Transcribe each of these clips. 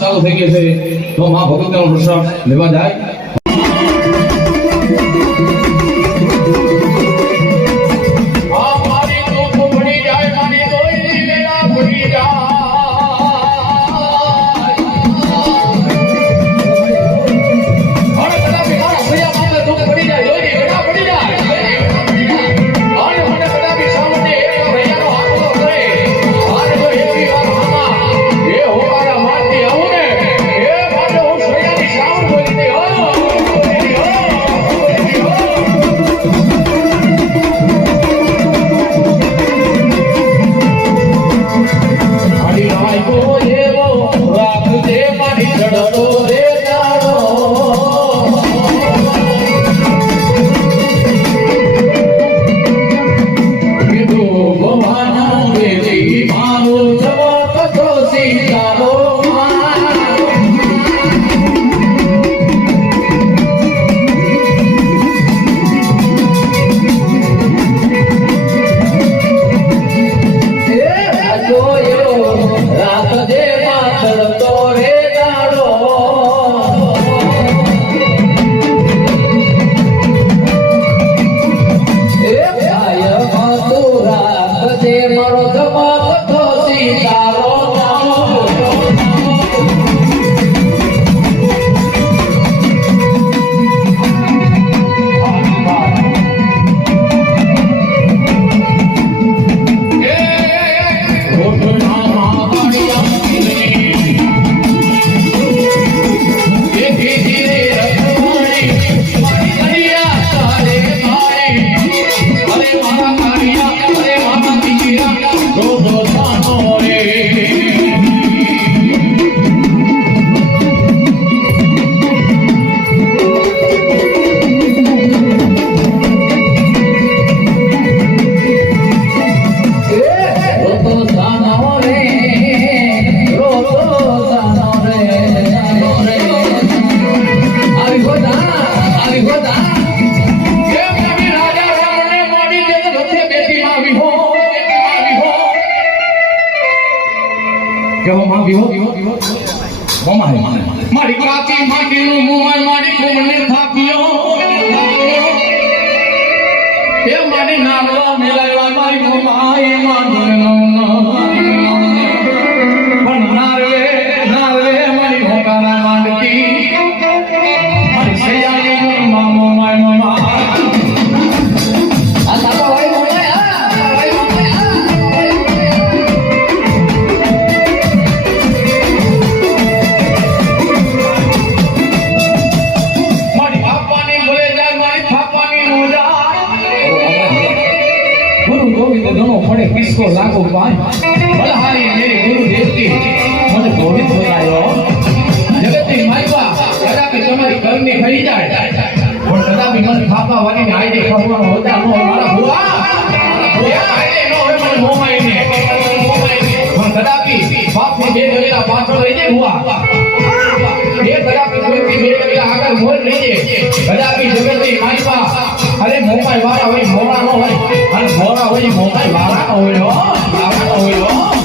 ચાલુ થઈ ગઈ છે તો માં ભગવતીનો પ્રસાદ લેવા જાય કે હો માં વિહો મારી કાકી માટીનું મોમાય મારી કોમને થાપ્યો એ મારી નારવા મેલાવા મારી મોમાય માનો પણ નારવે મારી મોકાના માંડતી મારી સૈયાની મામો માય આ તારો ભાઈ મોમાય किसको लागू पाए बलहारी मेरे गुरु देवती मन गोविंद बतायो जगती माईवा कदापि तुम्हारी करनी खरी जाए और कदापि मन खापा वाली ने आईडी खबर होता नो मारा हुआ ये आईडी नो है मन मोमाई ने और कदापि बाप ने जे गलेला पाछળ રહી જાય हुआ ये कदापि कोई બે ગલેલા આગળ મોર રહી જાય कदापि जगती माईवा अरे मोमाई वाला હોય મોરા નો હોય અને મોરા હોય મોમાઈ વાળા નો હોય વાળા હોય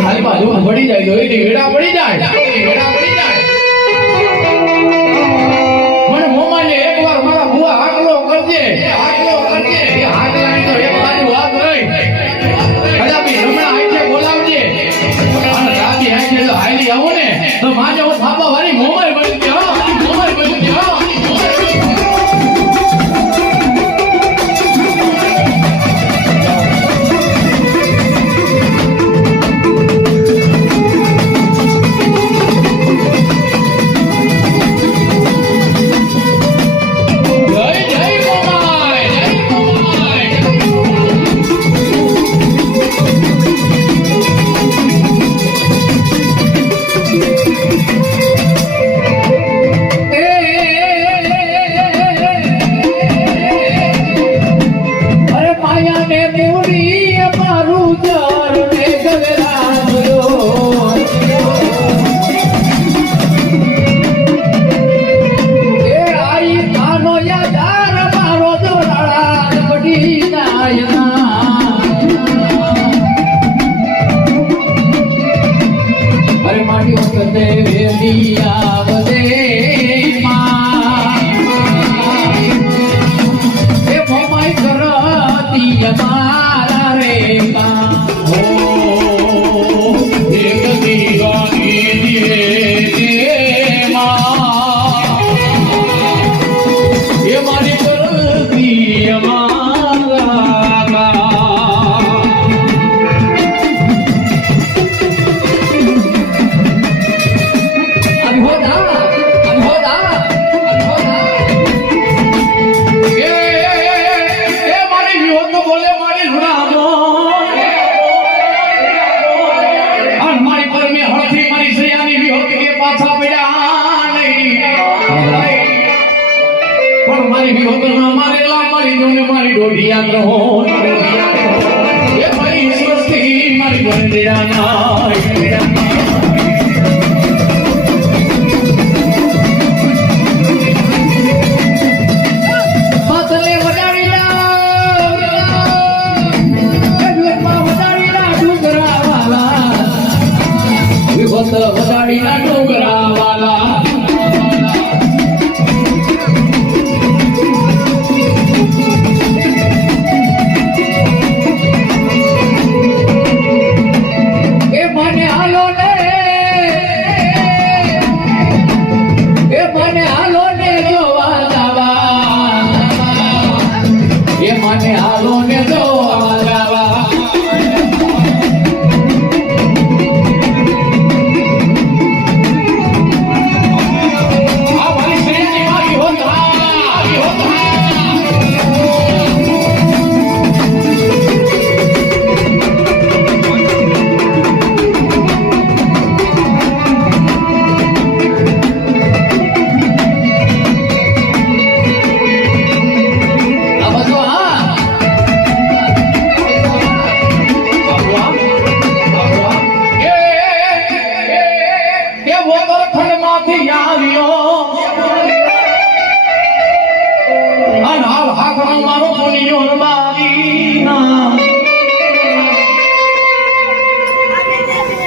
મારી બાજુ પડી જાય વેડા પડી જાય મને મોમાને એકવાર મારા ભુવા હાકલો કરજે એ હાકલાની તો એક બાજુ વાત રહી કદાપી હમણાં આઈતે બોલાવજે અને રાતી આઈતે તો હાલી આવો ને તો માજે હું થાપા વાળી મોમાઈ બની ગયો મોમાઈ બની ગયો મને હાલો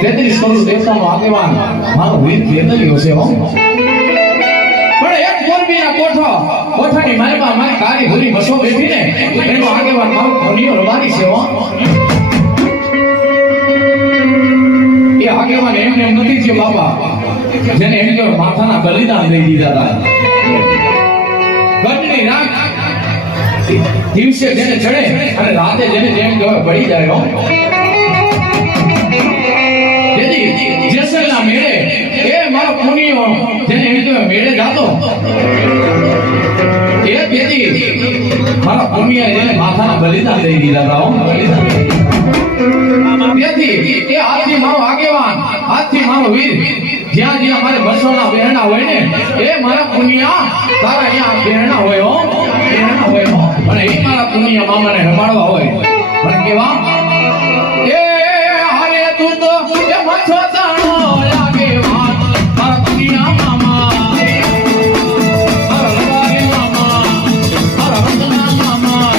33 કરોડ દેવતાનો આગેવાન મારો વીર બેદલ્યો છે હો. પણ એક મોરબીના કોઠાની મારીમાં મારી કાળી ભૂરી બસો બેઠીને એનો આગેવાન મારો ધોનીઓ રવારી છે હો. એ આગેવાન એમને નથી થયો બાપા, જેને એમ કે માથાના બલિદાન દઈ દીધા હતા. ગઢની રાત દિવસે જેને ચડે અને રાતે જેને જેમ કહેવાય પડી જાય હો. તેથી જેસલના મેળે એ મારો પુનિયો જેને એમ કહેવાય મેળે જાતો એ તેથી મારા પુનિયા જેને માથાના બલિદાન દઈ દીધા હતા હો. બલિદાન તેથી એ આજથી મારો આગેવાન, આજથી મારો વીર, જ્યાં જ્યાં મારે બસોના બહેણા હોય ને એ મારા પુનિયા તારા અહીંયા બહેણા હોય હો, બહેણા હોય હો. અને એ મારા પુનિયા મામાને રમાડવા હોય પણ કેવા એ હારે તું તો એ મચ્છો તાણો આગેવાન મારા પુનિયા મામા, મારા રવારી મામા, મારા રતના મામા,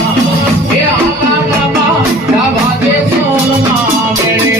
એ આકા બાબા ડાબા દે સોલના મેળે.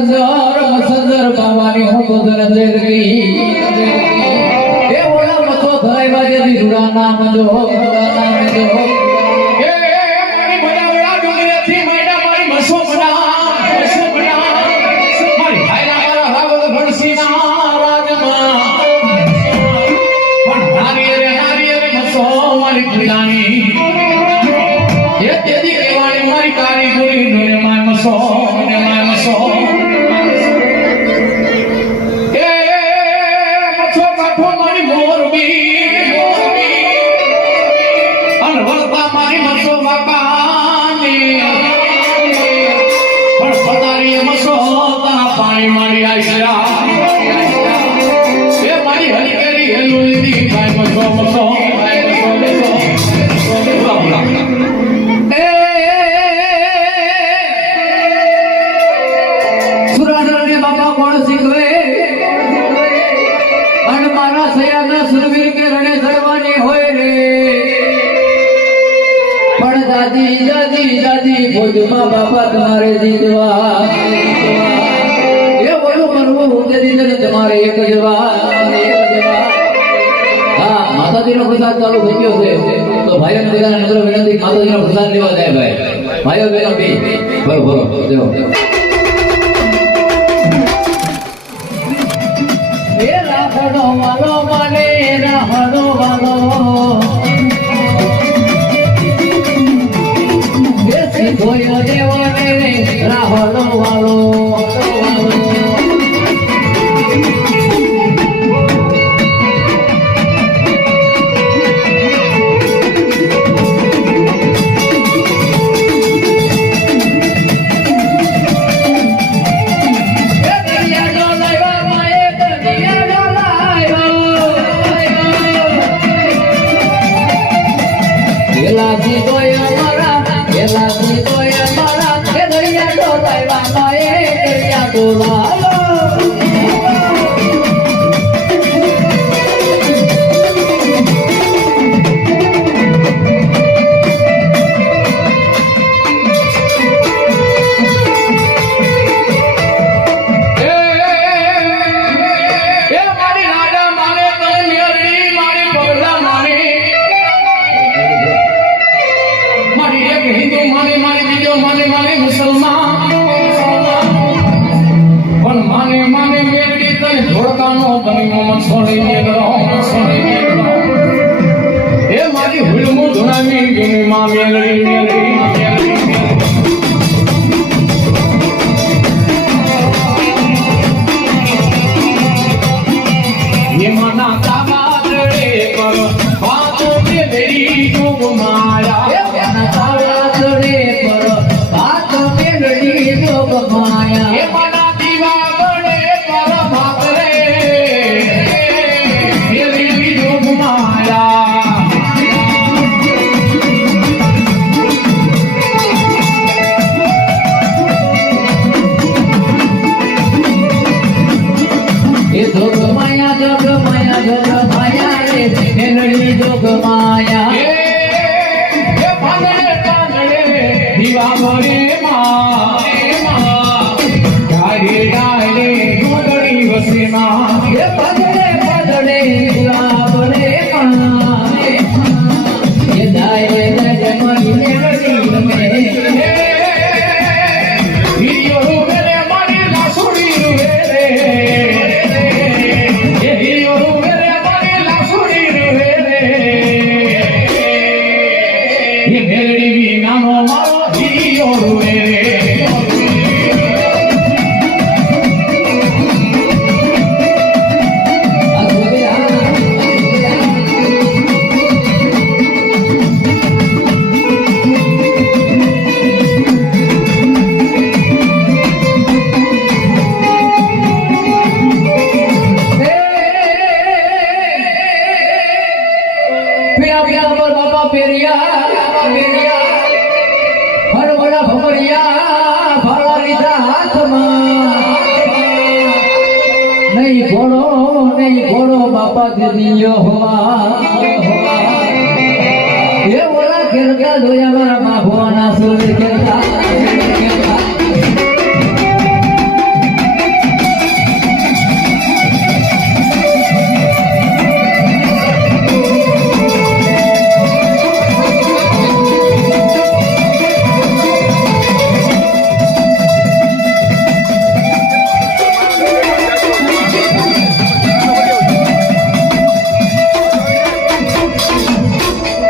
મસંદર બાવાની હું તો દરજેરી એ ઓલા મતો ધરાઈવા જેથી રૂડા નામ જો એ મારી બડાવડા ડુંગરેથી માયડા મારી મસો બડા મારી ભાઈના મારા રાવલ ભણસીના રાજમાં પણ નારી રે મસો મારી પીડાની એ તેદી કહેવાય મારી કાળી ગોરી ને માય મસો ને માય મસો. મારી આશરા એ મારી હરિકેરી હેલુની ભાઈ મસો મસો સુરાધરને બાપા કોણ શીખવે અને મારા સયાના સુરવીર કે રણે ચડવાની હોય રે પણ દાદી દાદી દાદી ભોજમાં બાપા તમારે જીતવા તમારે એક જવાબ હા માતાજીનો પ્રસાદ ચાલુ થઈ ગયો છે તો ભાઈઓ બધાને નમ્ર વિનંતી માતાજીનો પ્રસાદ લેવા જાય ભાઈ ભાઈઓ બહેનો બી ભરો દેવો એ રાહડો વાલો મને રાહડો વાલો એ સીધોયો દેવાને રાહડો વાલો પણ માને મેળવી તને ધોળકાનો ગમી મોહમ્મદ સોની મારી હુલમું ધુણાવી ગઈ માં મેલડી મેલડી મેલડી યમના તાબાદરે પર વાતો કે મેરી જોગ માયા એના તાળાતળે પર ભાત મેલડી જોગ માયા યમના દીવાગળે પર ભાતરે મેરી જોગ માયા એ જોગ માયા જોગ માયા જોગ માયા રે મેલડી જોગ માયા એ પાંદડે પાંદડે દીવાગળે માં ડાળે ડાળે ગોદડી વસે માં એ પગડે પગડે ગુલાબડે માયા એ દાયરે દાયરે મારી મેલડી રમે હિરિયો રૂવે રે મારી લાસુડી રૂવે રે એ હિરિયો રૂવે રે મારી લાસુડી રૂવે રે એ મેલડી વિનાનો મારો હિરિયો રૂવે રે આ જોગે આ પીડા પીડા પર બાપા પેરિયા હરવડા ભમરિયા ફાળા લીધા હાથમાં નહીં ઘોડો બાપા દીદીયો હોવા એ ઓલા ખેરકા જોયા મારા માભવાના સુર ખેરકા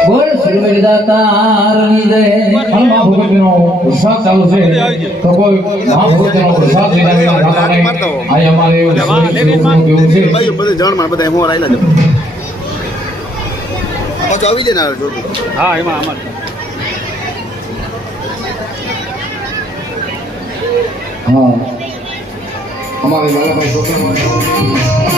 બોલ શ્રી દાતારની જય હનુમા ભગવતીનો પ્રસાદ ચાલુ છે તો કોઈ મહાભગવતીનો પ્રસાદ લઈને આવેલા ગાતા નહીં આ અમારે એવું કેવું છે બધું જણમાં બધા મોર આવેલા છે પાછું આવી જાય ને જોતું હા એમાં આમાં હા અમારે લાલાભાઈ છોકરા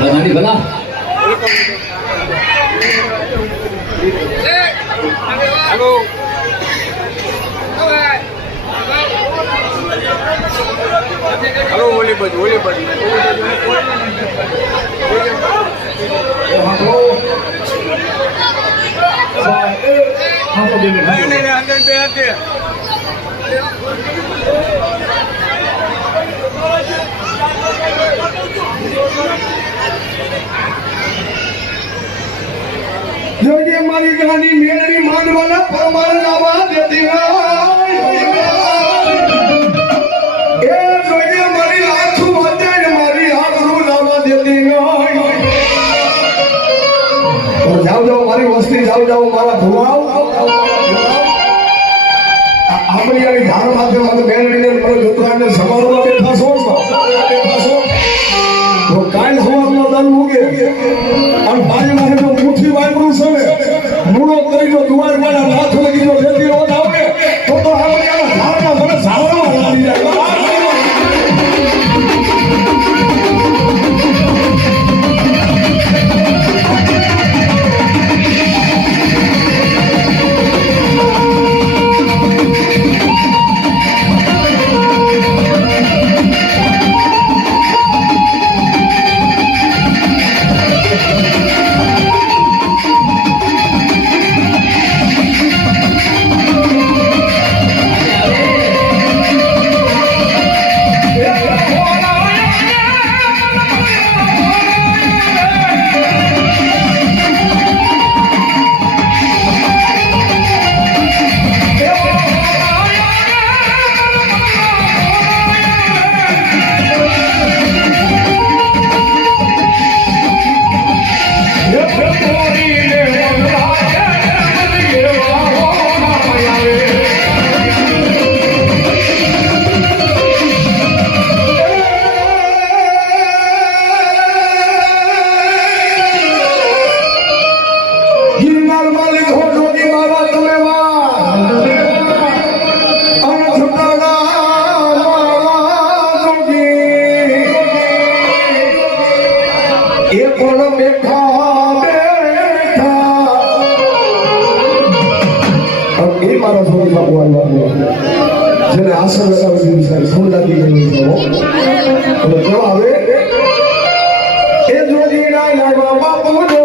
ભલા ગાંડી ભલા હલો ઓલી બાજુ જોજે મારી ગાડી મેળવી માંડવાના પરમાર લાવા દેતી એ જોજે મારી આંખું વાંચે મારી આબરૂ લાવા દેતી તો જાઓ મારી વસ્તી જાઓ મારા ભુવાઓ આપણી આવી ધાર માથે મેળવીને મને જોતરાને સમારોહમાં બેઠા છો તો કાલ સવારનો દાન મૂકે અને બારી માથે જો મુઠ્ઠી વાપરું છે મૂળો કરી જો દુવાર વાળા હાથ લગી જો જેથી રોજ આવે તો આપણે આના ધારના મને સાવરવા લાગી જાય જેને આસન લગાવી દીધું છે સુંદરતી ગયું છે હવે એ જોગીના લાગવા બાપુ